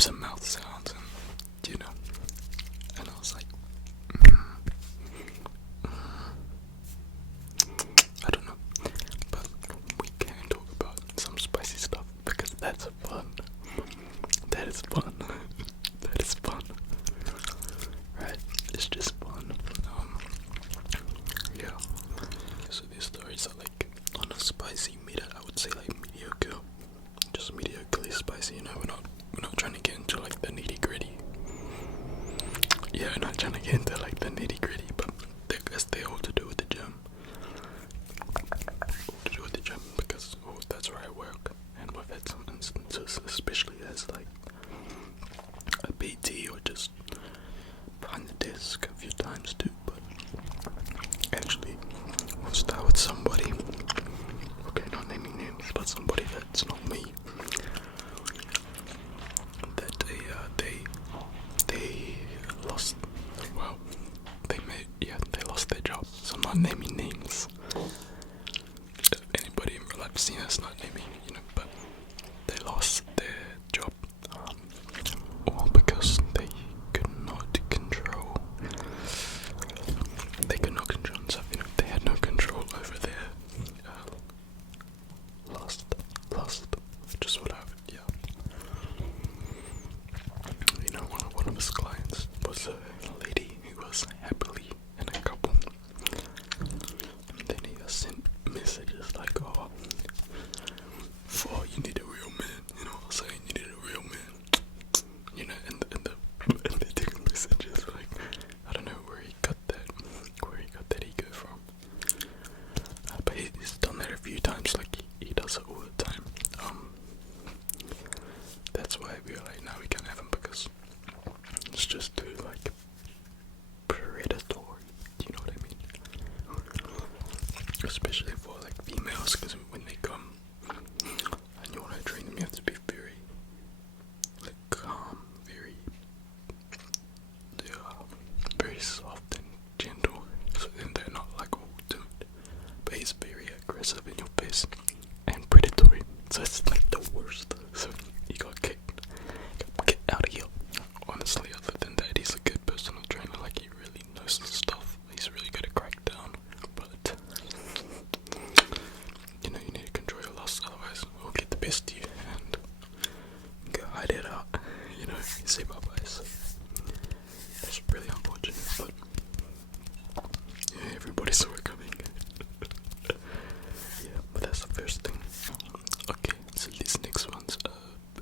lips and mouth sounds, and and I was like, I don't know, but we can talk about some spicy stuff because that's fun. That is fun. That is fun. Right? It's just fun. Yeah. So these stories are like on a spicy meter. I would say like mediocre, just mediocrely spicy. We're not trying to get into like the nitty gritty. Yeah, we're not trying to get into like the nitty gritty, but they all to do with the gym. All to do with the gym because that's where I work, and we've had some instances, especially as like a PT or just behind the desk a few times too. But actually, we'll start with somebody. Okay, not naming names, but somebody that's not me. That they lost. Well, they lost their job. So I'm not naming names. If anybody in real life seen us, not naming, but they lost their job. All because they could not control. They could not control themselves. They had no control over their lust, just what I would, yeah. One of his clients was a lady who was happily in a couple, and then he sent messages like, oh, you need a real man, saying you need a real man, and the text messages, like, I don't know where he got that ego from, but he's done that a few times, like, he does it all the time. That's why we were like, no, we can't have him because it's just too like predatory. You know what I mean? Especially for like females, because when they come and you want to train them, you have to be very like calm, very soft and gentle. So then they're not like all timid, but he's very aggressive in your face and predatory. So it's like the worst. So he got kicked out of here. Honestly, other than that, he's a good personal trainer. Like, he really knows the stuff. He's really good at crackdown. But you need to control your lust, otherwise we'll get the best of you and go hide it out. Say bye bye. So that's really unfortunate, but yeah, everybody saw it coming. Yeah, but that's the first thing. Okay, so this next one's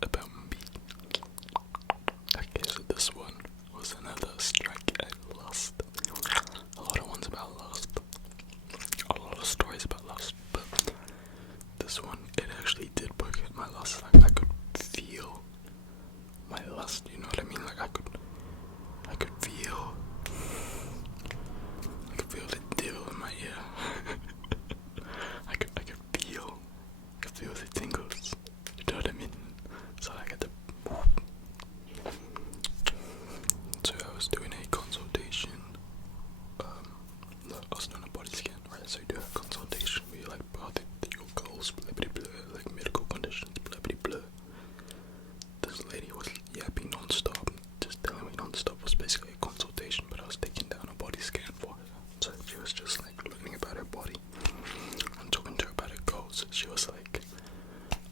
about me. Okay, so this one was another strike at lust. A lot of ones about lust. A lot of stories about lust, but this one, it actually did work at my lust. Like, I could feel my lust, you know what I mean? Like, I could feel the devil in my ear. I could feel the tingles. You know what I mean? So I got the. So I was doing a consultation. No, I was doing a body scan, right? So you do a consultation where you like, your goals, blah blah blah, like medical conditions, blah blah blah. This lady was yapping non-stop, just telling me non-stop. Was basically a consultation, but I was taking down a body scan for her. So she was just like learning about her body. I'm talking to her about her goals. She was like,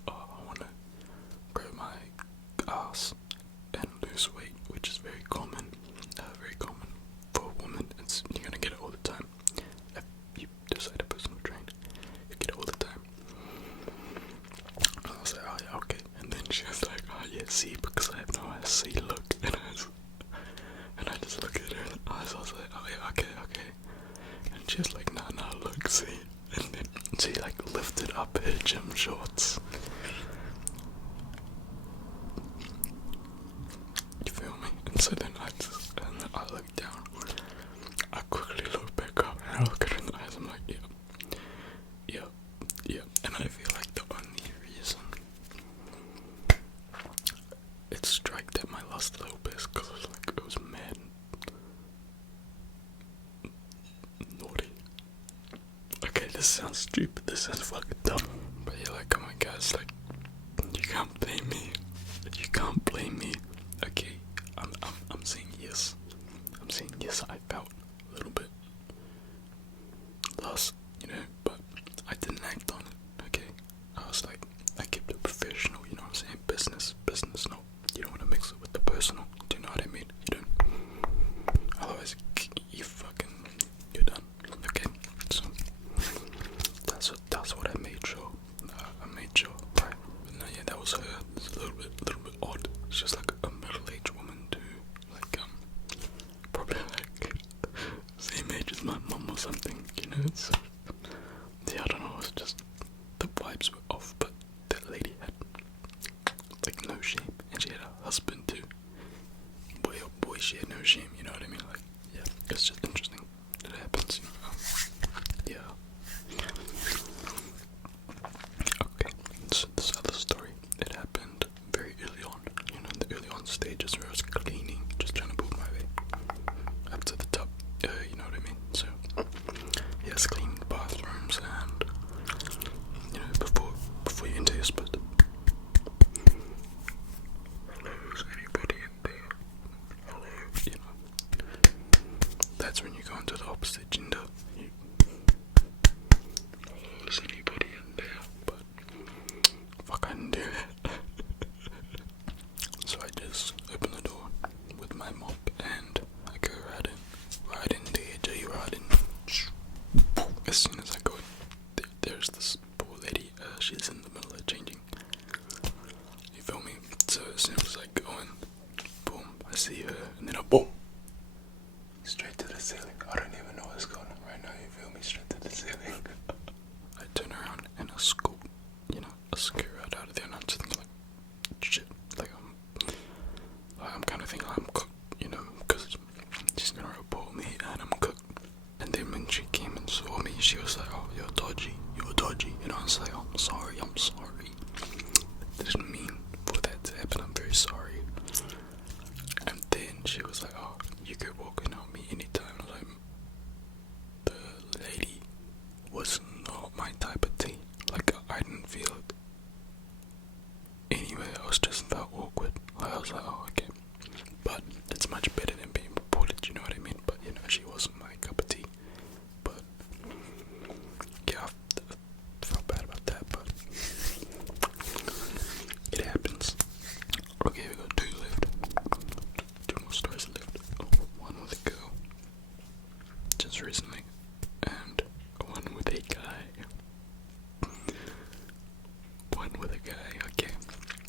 oh, I want to grow my ass and lose weight, which is very common for a woman. You're gonna get it all the time. If you decide to personal train, you get it all the time. And I was like, oh yeah, okay. And then she was like, oh yeah, see, because I have no see, look. And I just look at her in the eyes. I was like, oh yeah, okay. And she was like, nah, look, see. And then she like lifted up her gym shorts. You feel me? And so then I look down. I quickly look back up and I look at her in the eyes. I'm like, yeah. And I feel like the only reason it striked at my last little bit because it was mad naughty. Okay, this sounds stupid. This sounds fucking dumb. But you're like, come on, guys, like, you can't blame me. she's just like a middle-aged woman too, like probably like same age as my mum or something, you know. It's yeah, I don't know, it's just the vibes were off, but that lady had like no shame, and she had a husband too. Boy, oh boy, she had no shame, you know what I mean? Like, yeah, it's just interesting that it happens, you know. Yeah. Okay, so this other story, it happened very early on, you know, in the early on stages where I was cleaning, just trying to build my way up to the top, you know what I mean? So, yes, cleaning the bathrooms and, you know, before you enter your spot. Hello, is anybody in there? Hello, you know. That's when you go into the opposite gender. Hello, is anybody in there? But fuck, I didn't do that. So I just open the door with my mop and I go right in there, J right in. As soon as I go in, there's this poor lady. She's in the middle of changing. You feel me? So as soon as I go in, boom, I see her, and then I boom, straight to the ceiling. I don't even know what's going on right now. You feel me? Straight to the ceiling. I turn around and I scoop, you know, I scare right out of there, and I'm just thinking like, shit, like I'm kind of thinking I'm cooked, you know, because she's gonna report me and I'm cooked. And then when she came and saw me, she was like, oh, you're dodgy, and I was like, oh, I'm sorry, I didn't mean for that to happen, I'm very sorry. And then she was like, oh, you could walk in on me anytime. I was like, the lady was not my type of tea. Like, I didn't feel it. Anyway, I was just felt awkward. I was like, oh, okay. But it's much better than being reported, you know what I mean? But, you know, she wasn't my cup of tea. But, yeah, I felt bad about that, but it happens. Okay, we got two left. Two more stories left. One with a girl, just recently, and one with a guy. One with a guy, okay.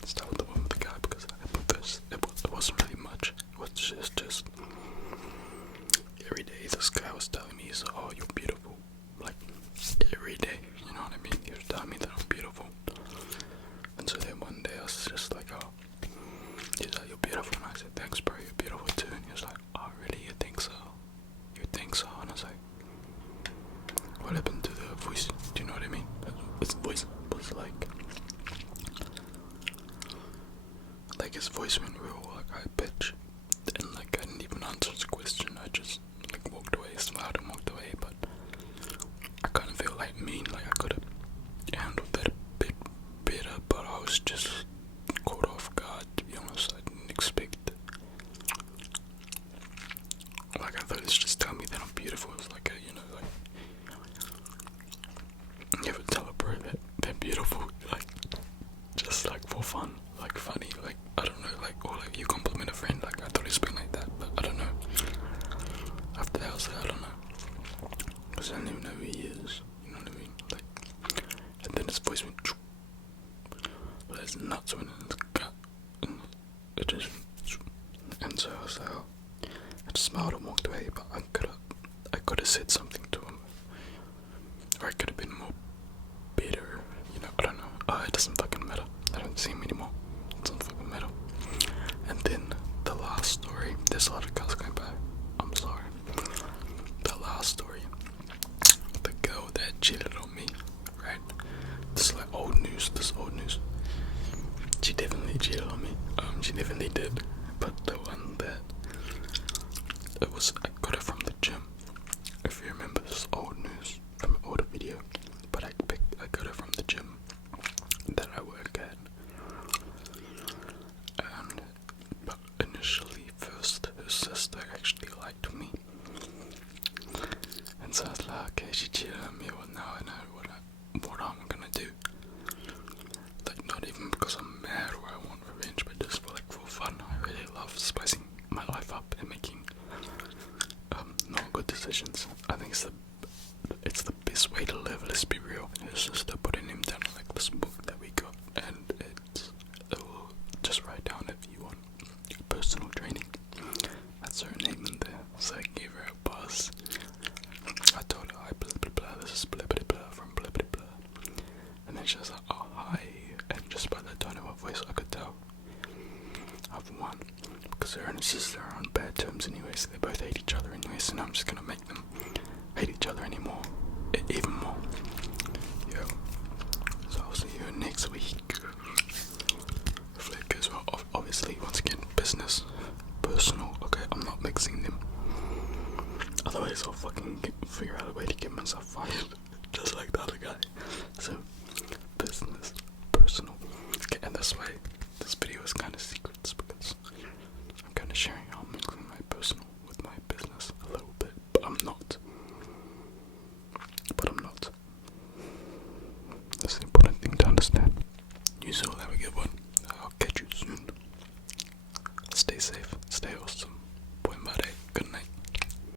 Start with the one with the guy because it wasn't really much. It was just every day this guy was telling me, he's like, oh, you're beautiful. Like, every day, you know what I mean? He was telling me that I'm beautiful. And so then one day I was just like, oh, he's like, you're beautiful. And I said, thanks bro, you're beautiful too. And he was like, oh really, you think so? And I was like, what happened to the voice? Do you know what I mean? His voice was like his voice went real like high pitch, and like I didn't even answer his question. I just like walked away, smiled and walked away. But I kind of feel like mean, like I could have handled that a bit better, but I was just caught off guard, to be honest. I didn't expect it. Like I thought it's just tell me that I'm beautiful. It's like a, you know, like you ever tell a bro that they're beautiful, like just like for fun, like funny, like I don't know, like or like you compliment a friend. Like I thought it's been like that, but I don't know. After that I was like, I don't know, because I don't even know who he is. You know what I mean? Like, and then his voice went, but his nuts went in his gut, and it just, and so I was like, oh. I just smiled and walked away, but I could have said something to him, or I could have been more better, you know, I don't know. It doesn't fucking matter. I don't see him anymore. It doesn't fucking matter. And then the last story, there's a lot of cars going by. I'm sorry. The last story, the girl that cheated on me, right? This is like old news. She definitely cheated on me. She definitely did. But the one that I got it from the gym. If you remember, this old news from an older video, but I got it from the gym that I work at. And but initially, first her sister actually liked me, and so I was like, okay, she cheated on me. Well, now I know what I'm gonna do. Like not even because I'm mad or I want revenge, but just for fun. I really love spicing my life up and making not good decisions. I think it's the best way to live. Let's be real. His sister putting him down like this book that we got, and it will just write down whatever you want. Personal training. That's her name in there. So I gave her a buzz. I told her, hi, blah blah blah, this is blah blah blah from blah blah blah. And then she was like, oh hi. And just by the tone of her voice, I could tell I've won. Because her and her sister are on bad terms anyway, so they both hate each other anyway, so now I'm just gonna make them hate each other anymore. Even more. Yo. So I'll see you next week. Hopefully it goes well. Obviously, once again, business, personal. Okay, I'm not mixing them. Otherwise, I'll fucking figure out a way to get myself fired, just like the other guy. So, business, personal. Okay, and this way, this video is kind of secrets because I'm kind of sharing how I'm mixing my personal with my business a little bit, but I'm not. That's the important thing to understand. You all have a good one. I'll catch you soon. Stay safe, stay awesome.